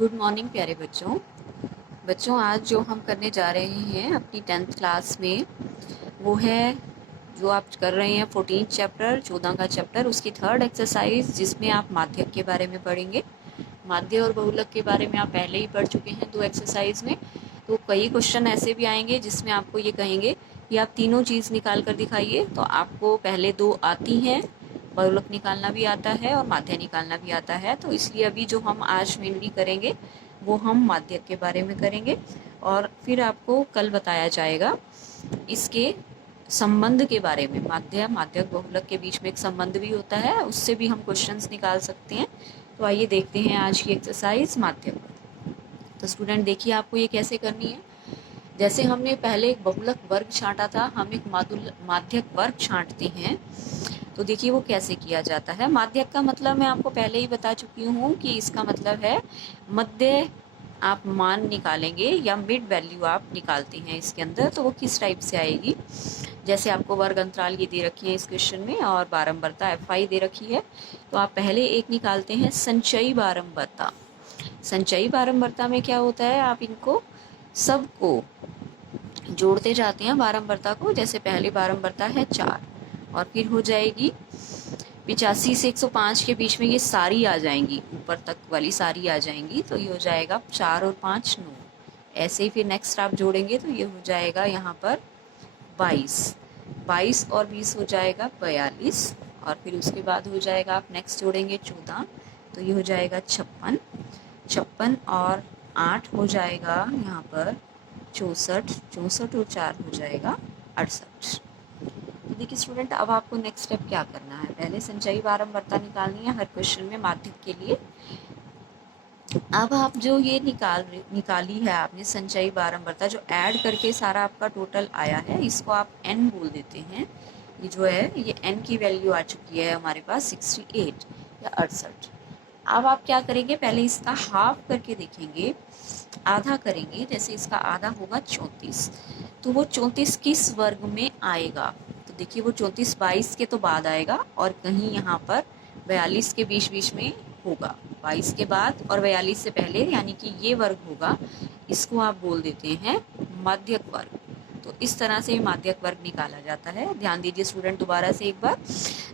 Good morning प्यारे बच्चों। आज जो हम करने जा रहे हैं अपनी 10th क्लास में वो है जो आप कर रहे हैं 14 चैप्टर 14 का चैप्टर उसकी थर्ड एक्सरसाइज, जिसमें आप माध्यक के बारे में पढ़ेंगे। माध्य और बहुलक के बारे में आप पहले ही पढ़ चुके हैं 2 एक्सरसाइज में। तो कई क्वेश्चन ऐसे भी आएंगे जिसमें आपको ये कहेंगे कि आप तीनों चीज़ निकाल कर दिखाइए। तो आपको पहले 2 आती हैं, बहुलक निकालना भी आता है और माध्य निकालना भी आता है। तो इसलिए अभी जो हम आज मेनली करेंगे वो हम माध्यक के बारे में करेंगे, और फिर आपको कल बताया जाएगा इसके संबंध के बारे में। माध्य माध्यक बहुलक के बीच में एक संबंध भी होता है, उससे भी हम क्वेश्चंस निकाल सकते हैं। तो आइए देखते हैं आज की एक्सरसाइज माध्यक। तो स्टूडेंट देखिए आपको ये कैसे करनी है। जैसे हमने पहले एक बहुलक वर्ग छांटा था, हम एक माध्यक वर्ग छांटते हैं। तो देखिए वो कैसे किया जाता है। माध्यक का मतलब मैं आपको पहले ही बता चुकी हूँ कि इसका मतलब है मध्य आप मान निकालेंगे या मिड वैल्यू आप निकालते हैं इसके अंदर। तो वो किस टाइप से आएगी, जैसे आपको वर्ग अंतराल ये दे रखी है इस क्वेश्चन में और बारंबारता FI दे रखी है। तो आप पहले एक निकालते हैं संचयी बारंबारता। संचयी बारंबारता में क्या होता है, आप इनको सबको जोड़ते जाते हैं बारंबारता को। जैसे पहली बारंबारता है 4 और फिर हो जाएगी 85 से 105 के बीच में ये सारी आ जाएंगी, ऊपर तक वाली सारी आ जाएंगी। तो ये हो जाएगा 4 और 5 9। ऐसे ही फिर नेक्स्ट आप जोड़ेंगे तो ये हो जाएगा यहाँ पर 22 और 20 हो जाएगा 42। और फिर उसके बाद हो जाएगा आप नेक्स्ट जोड़ेंगे 14, तो ये हो जाएगा 56 और 8 हो जाएगा यहाँ पर 64 और 4 हो जाएगा 68। तो देखिए स्टूडेंट, अब आपको नेक्स्ट स्टेप क्या करना है। पहले संचयी बारंबारता निकालनी है हर क्वेश्चन में माध्यक के लिए। अब आप जो ये निकाली है आपने संचयी बारंबारता, जो ऐड करके सारा आपका टोटल आया है, इसको आप n बोल देते हैं। ये जो है ये n की वैल्यू आ चुकी है हमारे पास 68 या 68। अब आप क्या करेंगे, पहले इसका हाफ करके देखेंगे, आधा करेंगे। जैसे इसका आधा होगा 34, तो वो 34 किस वर्ग में आएगा। तो देखिए वो 34 22 के तो बाद आएगा और कहीं यहाँ पर 42 के बीच बीच में होगा। 22 के बाद और 42 से पहले, यानी कि ये वर्ग होगा। इसको आप बोल देते हैं माध्यक वर्ग। तो इस तरह से माध्यक वर्ग निकाला जाता है। ध्यान दीजिए स्टूडेंट दोबारा से एक बार,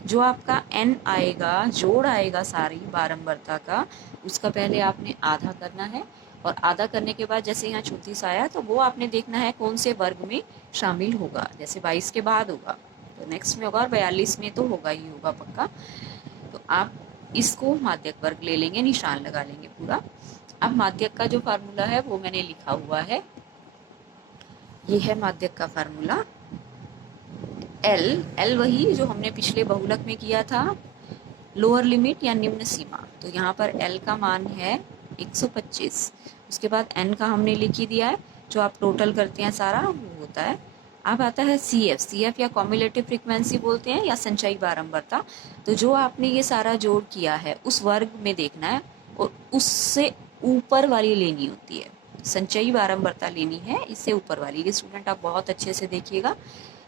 जो आपका n आएगा, जोड़ आएगा सारी बारंबारता का, उसका पहले आपने आधा करना है। और आधा करने के बाद जैसे यहाँ 34 आया तो वो आपने देखना है कौन से वर्ग में शामिल होगा। जैसे 22 के बाद होगा तो नेक्स्ट में होगा, और 42 में तो होगा ही होगा पक्का। तो आप इसको माध्यक वर्ग ले लेंगे, निशान लगा लेंगे पूरा। अब माध्यक का जो फार्मूला है वो मैंने लिखा हुआ है, ये है माध्यक का फार्मूला। L वही जो हमने पिछले बहुलक में किया था, लोअर लिमिट या निम्न सीमा। तो यहाँ पर L का मान है 125। उसके बाद N का हमने लिख ही दिया है, जो आप टोटल करते हैं सारा वो होता है। अब आता है CF या कॉम्युलेटिव फ्रीक्वेंसी बोलते हैं, या संचयी बारंबारता। तो जो आपने ये सारा जोड़ किया है उस वर्ग में देखना है और उससे ऊपर वाली लेनी होती है। संचयी बारंबारता लेनी है इससे ऊपर वाली। ये स्टूडेंट आप बहुत अच्छे से देखिएगा।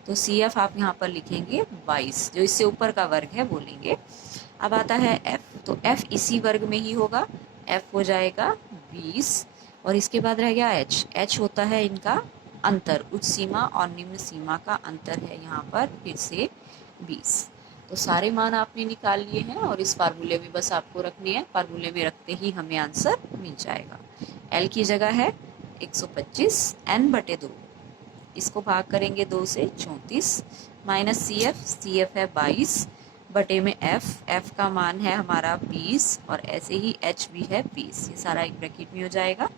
तो CF आप यहाँ पर लिखेंगे 22, जो इससे ऊपर का वर्ग है वो लेंगे। अब आता है F, तो F इसी वर्ग में ही होगा, F हो जाएगा 20। और इसके बाद रह गया H होता है इनका अंतर, उच्च सीमा और निम्न सीमा का अंतर है यहाँ पर फिर से 20। तो सारे मान आपने निकाल लिए हैं और इस फार्मूले में बस आपको रखने हैं। फार्मूले में रखते ही हमें आंसर मिल जाएगा। L की जगह है 125 n/2, इसको भाग करेंगे 2 से 34, माइनस CF है 22 बटे में F का मान है हमारा 20 और ऐसे ही H भी है 20। ये सारा एक ब्रैकेट में हो जाएगा।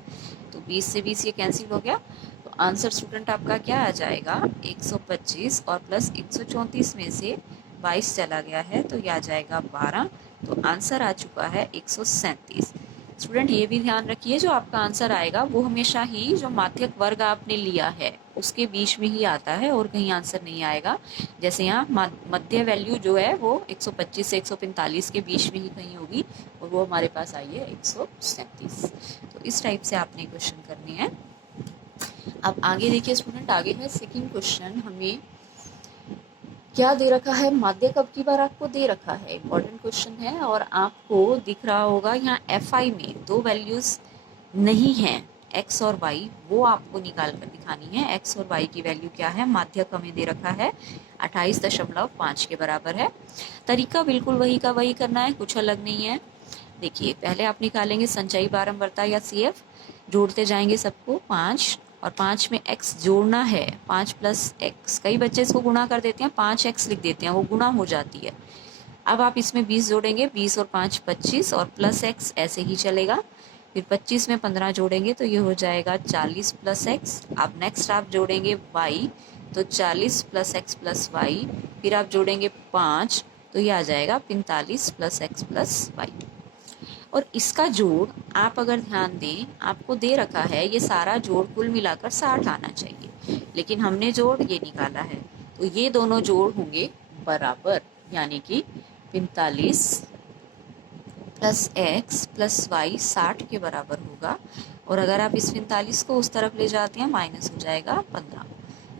तो 20 से 20 ये कैंसिल हो गया। तो आंसर स्टूडेंट आपका क्या आ जाएगा, 125 और प्लस 134 में से 22 चला गया है तो ये आ जाएगा 12। तो आंसर आ चुका है 137। स्टूडेंट ये भी ध्यान रखिए, जो आपका आंसर आएगा वो हमेशा ही जो माध्यक वर्ग आपने लिया है उसके बीच में ही आता है और कहीं आंसर नहीं आएगा। जैसे यहाँ मध्य वैल्यू जो है वो 125 से 145 के बीच में ही कहीं होगी और वो हमारे पास आई है 137। तो इस टाइप से आपने क्वेश्चन करने हैं। अब आगे देखिए स्टूडेंट, आगे है सेकंड क्वेश्चन। हमें क्या दे रखा है, माध्यक अब की बार आपको दे रखा है, इंपॉर्टेंट क्वेश्चन है। और आपको दिख रहा होगा यहाँ FI में 2 वैल्यूज नहीं है एक्स और वाई, वो आपको निकाल कर दिखानी है। एक्स और वाई की वैल्यू क्या है, माध्यक हमें दे रखा है 28.5 के बराबर है। तरीका बिल्कुल वही का वही करना है, कुछ अलग नहीं है। देखिए पहले आप निकालेंगे संचयी बारंबारता या CF, जोड़ते जाएंगे सबको 5, और 5 में x जोड़ना है, 5 प्लस एक्स। कई बच्चे इसको गुणा कर देते हैं, 5x लिख देते हैं, वो गुणा हो जाती है। अब आप इसमें 20 जोड़ेंगे, 20 और 5 25, और प्लस x ऐसे ही चलेगा। फिर 25 में 15 जोड़ेंगे तो ये हो जाएगा 40 प्लस एक्स। अब नेक्स्ट आप जोड़ेंगे y, तो 40 प्लस एक्स प्लस वाई। फिर आप जोड़ेंगे 5, तो ये आ जाएगा 45 प्लस एक्स प्लस वाई। और इसका जोड़ आप अगर ध्यान दें, आपको दे रखा है ये सारा जोड़ कुल मिलाकर 60 आना चाहिए, लेकिन हमने जोड़ ये निकाला है, तो ये दोनों जोड़ होंगे बराबर, यानी कि 45 प्लस एक्स प्लस वाई 60 के बराबर होगा। और अगर आप इस 45 को उस तरफ ले जाते हैं, माइनस हो जाएगा 15।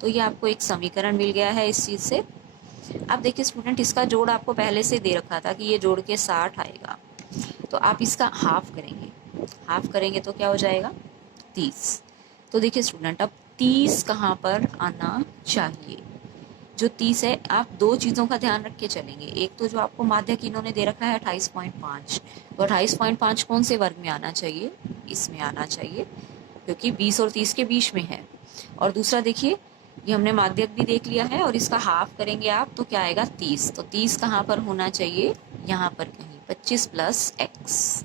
तो ये आपको एक समीकरण मिल गया है इस चीज़ से। अब देखिए स्टूडेंट, इसका जोड़ आपको पहले से दे रखा था कि ये जोड़ के 60 आएगा, तो आप इसका हाफ करेंगे। हाफ करेंगे तो क्या हो जाएगा 30। तो देखिए स्टूडेंट, अब 30 कहाँ पर आना चाहिए, जो 30 है, आप दो चीज़ों का ध्यान रख के चलेंगे। एक तो जो आपको माध्यक इन्होंने दे रखा है 28.5, तो 28.5 कौन से वर्ग में आना चाहिए, इसमें आना चाहिए, क्योंकि 20 और 30 के बीच में है। और दूसरा देखिए, ये हमने माध्यक भी देख लिया है, और इसका हाफ करेंगे आप तो क्या आएगा 30। तो 30 कहाँ पर होना चाहिए, यहाँ पर कहीं 25 प्लस एक्स।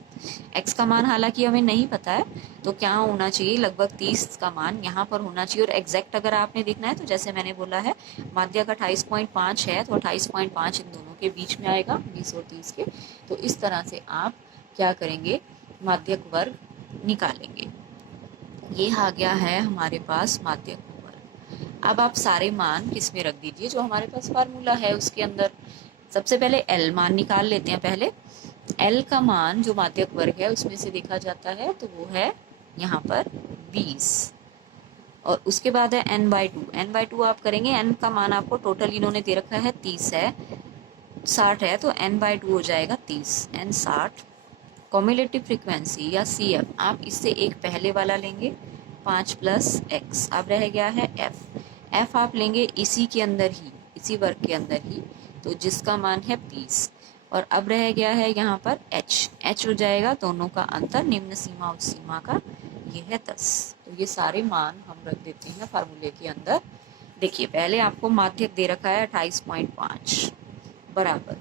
एक्स का मान हालांकि हमें नहीं पता है, तो क्या होना चाहिए, लगभग 30 का मान यहाँ पर होना चाहिए। और एग्जैक्ट अगर आपने देखना है तो जैसे मैंने बोला है, माध्यक 28.5 है, तो 28.5 इन दोनों के बीच में आएगा, 20 और 30 के। तो इस तरह से आप क्या करेंगे, माध्यक वर्ग निकालेंगे। ये आ गया है हमारे पास माध्यक वर्ग। अब आप सारे मान किस में रख दीजिए, जो हमारे पास फार्मूला है उसके अंदर। सबसे पहले L मान निकाल लेते हैं। पहले L का मान जो माध्यक वर्ग है उसमें से देखा जाता है, तो वो है यहाँ पर 20, और उसके बाद है n/2। n/2 आप करेंगे, n का मान आपको टोटल इन्होंने दे रखा है 30 है, 60 है, तो n/2 हो जाएगा 30, n 60। कॉम्युलेटिव फ्रीक्वेंसी या CF, आप इससे एक पहले वाला लेंगे 5 प्लस एक्स, अब रह गया है f आप लेंगे इसी के अंदर ही, इसी वर्ग के अंदर ही, तो जिसका मान है 20। और अब रह गया है यहाँ पर h हो जाएगा दोनों का अंतर, निम्न सीमा उच्च सीमा का, ये है 10। तो ये सारे मान हम रख देते हैं फार्मूले के अंदर। देखिए पहले आपको माध्यक दे रखा है 28.5 बराबर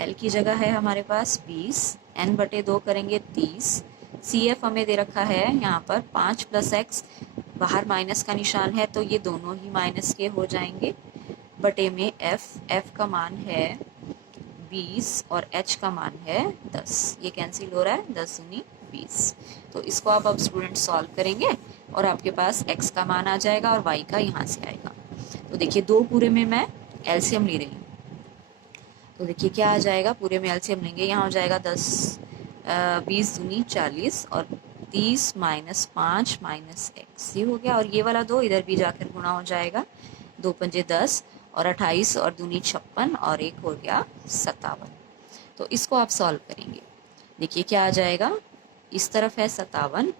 L की जगह है हमारे पास 20, n/2 करेंगे 30। CF हमें दे रखा है यहाँ पर 5 प्लस एक्स, बाहर माइनस का निशान है तो ये दोनों ही माइनस के हो जाएंगे, बटे में f का मान है 20 और h का मान है 10। ये कैंसिल हो रहा है, 10 दूनी 20। तो इसको आप अब स्टूडेंट सॉल्व करेंगे और आपके पास x का मान आ जाएगा और y का यहाँ से आएगा। तो देखिए दो पूरे में मैं एलसीएम ले रही हूँ, तो देखिए क्या आ जाएगा, पूरे में एलसीएम लेंगे, यहाँ हो जाएगा 10, 20 दूनी 40, और 30 माइनस 5 माइनस एक्स, ये हो गया। और ये वाला 2 इधर भी जाकर गुणा हो जाएगा, 2 पंजे 10, और 28 और दूनी 56, और एक हो गया 57। तो इसको आप सॉल्व करेंगे, देखिए क्या आ जाएगा, इस तरफ है 57,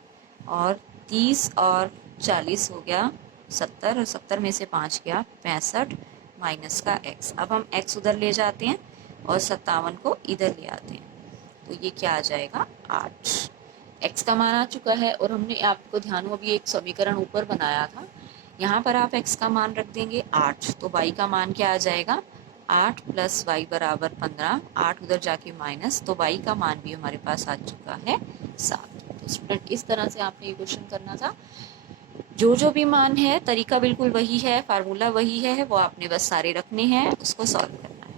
और 30 और 40 हो गया 70, और 70 में से 5 गया 65, माइनस का x। अब हम x उधर ले जाते हैं और 57 को इधर ले आते हैं, तो ये क्या आ जाएगा 8। x का मान आ चुका है, और हमने आपको ध्यान हो अभी एक समीकरण ऊपर बनाया था, यहाँ पर आप x का मान रख देंगे 8, तो y का मान क्या आ जाएगा 8 प्लस वाई बराबर 15, 8 उधर जाके माइनस, तो y का मान भी हमारे पास आ चुका है 7। तो स्टूडेंट इस तरह से आपने ये क्वेश्चन करना था। जो भी मान है तरीका बिल्कुल वही है, फार्मूला वही है, वो आपने बस सारे रखने हैं, उसको सॉल्व करना है।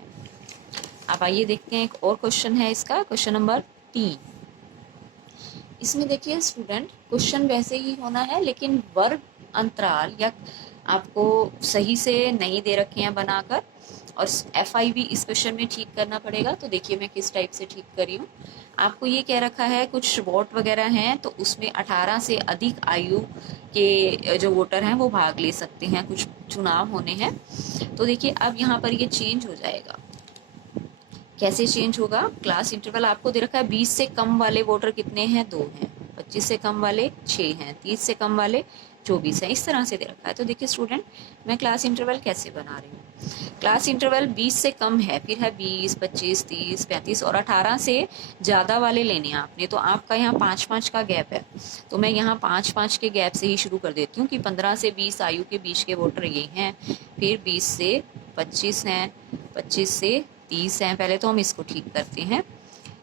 अब आइए देखते हैं एक और क्वेश्चन है इसका, क्वेश्चन नंबर 3। इसमें देखिए स्टूडेंट, क्वेश्चन वैसे ही होना है, लेकिन वर्ग अंतराल या आपको सही से नहीं दे रखे हैं बनाकर, और FI भी इस क्वेश्चन में ठीक करना पड़ेगा। तो देखिए मैं किस टाइप से ठीक कर रही हूँ। आपको ये कह रखा है कुछ वोट वगैरह हैं, तो उसमें 18 से अधिक आयु के जो वोटर हैं वो भाग ले सकते हैं, कुछ चुनाव होने हैं। तो देखिए अब यहाँ पर ये चेंज हो जाएगा, कैसे चेंज होगा, क्लास इंटरवल आपको दे रखा है 20 से कम वाले वोटर कितने हैं, 2 हैं, 25 से कम वाले 6 हैं, 30 से कम वाले 24 हैं, इस तरह से दे रखा है। तो देखिए स्टूडेंट, मैं क्लास इंटरवल कैसे बना रही हूँ। क्लास इंटरवल 20 से कम है, फिर है 20, 25, 30, 35 और 18 से ज़्यादा वाले लेने हैं आपने। तो आपका यहाँ 5-5 का गैप है, तो मैं यहाँ 5-5 के गैप से ही शुरू कर देती हूँ कि 15 से 20 आयु के बीच के वोटर ये हैं, फिर 20 से 25 हैं, 25 से 30 हैं। पहले तो हम इसको ठीक करते हैं।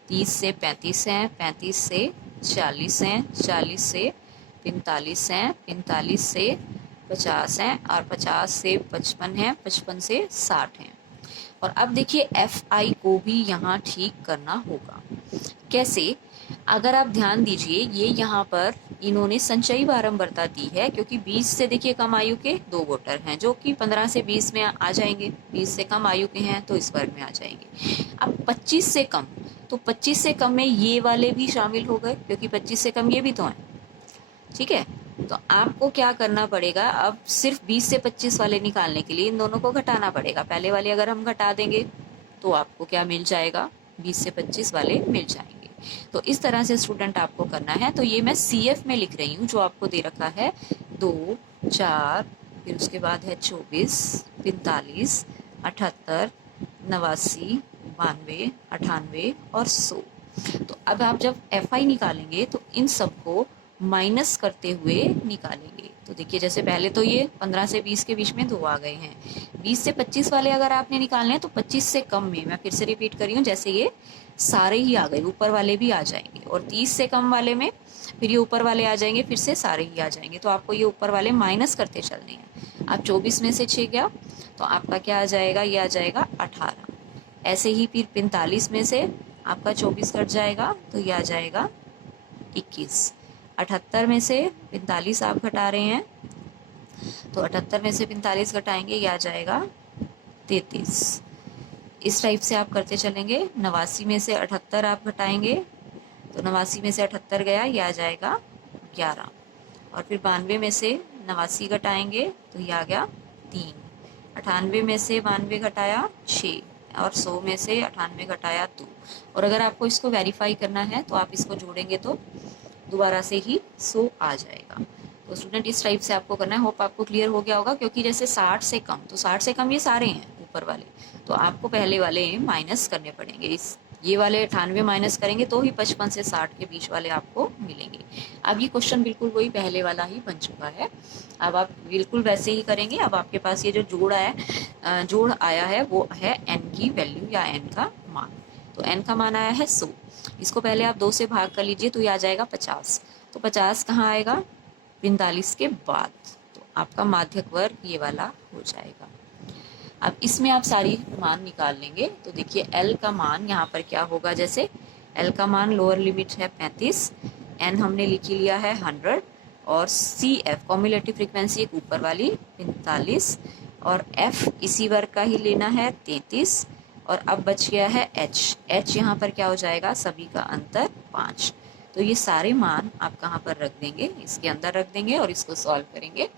30 से 35 हैं, 35 से 40 हैं, 40 से 45 हैं, 45 से 50 हैं और 50 से 55 हैं, 55 से 60 हैं। और अब देखिए FI को भी यहाँ ठीक करना होगा। कैसे? अगर आप ध्यान दीजिए, ये यहाँ पर इन्होंने संचयी बारंबारता दी है, क्योंकि 20 से देखिए कम आयु के 2 वोटर हैं जो कि 15 से 20 में आ जाएंगे, 20 से कम आयु के हैं तो इस वर्ग में आ जाएंगे। अब 25 से कम, तो 25 से कम में ये वाले भी शामिल हो गए, क्योंकि 25 से कम ये भी तो हैं, ठीक है। तो आपको क्या करना पड़ेगा, अब सिर्फ 20 से 25 वाले निकालने के लिए इन दोनों को घटाना पड़ेगा। पहले वाले अगर हम घटा देंगे तो आपको क्या मिल जाएगा, 20 से 25 वाले मिल जाएंगे। तो इस तरह से स्टूडेंट आपको करना है। तो ये मैं CF में लिख रही हूँ, जो आपको दे रखा है 2, 4, फिर उसके बाद है 24, 45, 78, 89, 92, 98 और 100। तो अब आप जब FI निकालेंगे तो इन सबको माइनस करते हुए निकालेंगे। तो देखिए, जैसे पहले तो ये 15 से 20 के बीच में 2 आ गए हैं। 20 से 25 वाले अगर आपने निकालने हैं तो 25 से कम में, मैं फिर से रिपीट कर रही हूँ, जैसे ये सारे ही आ गए, ऊपर वाले भी आ जाएंगे। और 30 से कम वाले में फिर ये ऊपर वाले आ जाएंगे, फिर से सारे ही आ जाएंगे। तो आपको ये ऊपर वाले माइनस करते चलने हैं। अब 24 में से 6 गया तो आपका क्या आ जाएगा, ये आ जाएगा 18। ऐसे ही फिर 45 में से आपका 24 कट जाएगा तो ये आ जाएगा 21। 78 में से 45 आप घटा रहे हैं, तो 78 में से 45 घटाएंगे, ये आ जाएगा 33। इस टाइप से आप करते चलेंगे। 89 में से 78 आप घटाएंगे, तो 89 में से 78 गया, ये आ जाएगा 11। और फिर 92 में से 89 घटाएंगे तो ये आ गया 3। 98 में से 92 घटाया 6 और 100 में से 98 घटाया 2। और अगर आपको इसको वेरीफाई करना है तो आप इसको जोड़ेंगे तो दोबारा से ही 100 आ जाएगा। तो स्टूडेंट इस टाइप से आपको करना है। होप आपको क्लियर हो गया होगा, क्योंकि जैसे 60 से कम, तो 60 से कम ये सारे हैं ऊपर वाले, तो आपको पहले वाले माइनस करने पड़ेंगे। इस ये वाले 98 माइनस करेंगे तो ही 55 से 60 के बीच वाले आपको मिलेंगे। अब ये क्वेश्चन बिल्कुल वही पहले वाला ही बन चुका है। अब आप बिल्कुल वैसे ही करेंगे। अब आपके पास ये जो जोड़ आया है वो है n की वैल्यू या n का मान। तो n का मान आया है 100। इसको पहले आप 2 से भाग कर लीजिए तो ये आ जाएगा 50। तो 50 कहाँ आएगा, 45 के बाद। तो आपका माध्यक वर्ग ये वाला हो जाएगा। अब इसमें आप सारी मान निकाल लेंगे। तो देखिए L का मान यहाँ पर क्या होगा, जैसे L का मान लोअर लिमिट है 35, N हमने लिख लिया है 100 और CF कॉम्युलेटिव फ्रीक्वेंसी एक ऊपर वाली 45 और F इसी वर्ग का ही लेना है 33 और अब बच गया है H यहाँ पर क्या हो जाएगा, सभी का अंतर 5। तो ये सारे मान आप कहाँ पर रख देंगे, इसके अंदर रख देंगे और इसको सॉल्व करेंगे।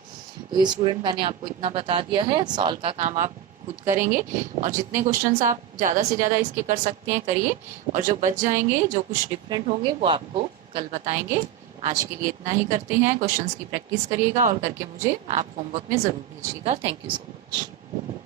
तो ये स्टूडेंट मैंने आपको इतना बता दिया है, सॉल्व का काम आप खुद करेंगे और जितने क्वेश्चंस आप ज़्यादा से ज़्यादा इसके कर सकते हैं करिए, और जो बच जाएंगे, जो कुछ डिफरेंट होंगे वो आपको कल बताएंगे। आज के लिए इतना ही करते हैं। क्वेश्चंस की प्रैक्टिस करिएगा और करके मुझे आप होमवर्क में ज़रूर भेजिएगा। Thank you so much.